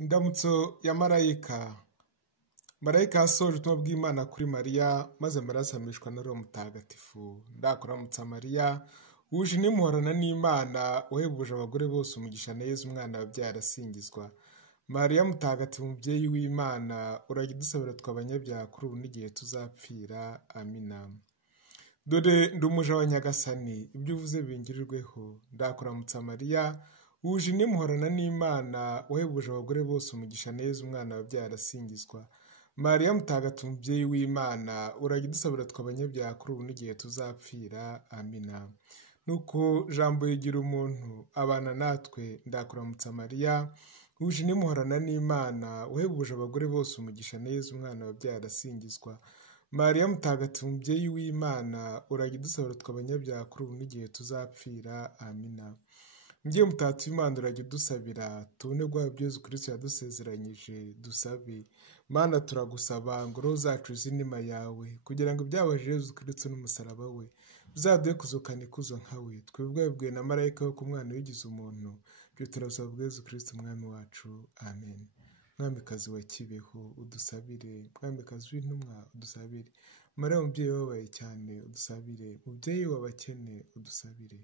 Indamutso ya marayika. Marayika yasohoje ubutumwa bw'Imana kuri Mariya, maze Mariya asamishwa na Roho Mutagatifu. Ndakuramutsa Mariya, wuje muhorana n'Imana, wahebuje abagore bose umugisha na Yezu umwana wabyaye arasingizwa. Mariya Mutagatifu umubyeyi w'Imana, urajya udusabira tw'abanyabyaha kuri ubu n'igihe tuzapfira. Amina. Dore ndi umuja wa Nyagasani, ibyo uvuze bingirirweho. Ndakuramutsa Mariya, wuje muhorana n'Imana, wahebuje abagore bose umugisha na Yezu umwana wabyaye arasingizwa. Mariya Mutagatifu umubyeyi w'Imana, urajya udusabira tw'abanyabyaha kuri ubu n'igihe tuzapfira. Amina. Nuko jambo yigira umuntu abana natwe. Ndakuramutsa Mariya, wuje muhorana n'Imana, wahebuje abagore bose umugisha na Yezu umwana wabyaye arasingizwa. Mariya Mutagatifu umubyeyi w'Imana, urajya udusabira tw'abanyabyaha kuri ubu n'igihe tuzapfira. Amina. Mubyeyi mutagatifu w'Imana, urajya udusabira tubone guhabwa ibyo Yezu Kristo yadusezeranyije. Dusabe. Mana, turagusaba ngo roho zacu z'inema yawe, kugira ngo ibyabajije Yezu Kristo n'umusaraba we bizaduhe kuzukana ikuzo nkawe. Twebwe babwiwe na marayika wo ku mwana wigize umuntu, ibyo turabasaba bwa Yezu Kristo umwami wacu. Amen. Mwamikazi wa Kibeho, udusabire. Mwamikazi w'intumwa, udusabire. Mariya mubyeyi wababaye cyane, udusabire. Mubyeyi w'abakene, udusabire.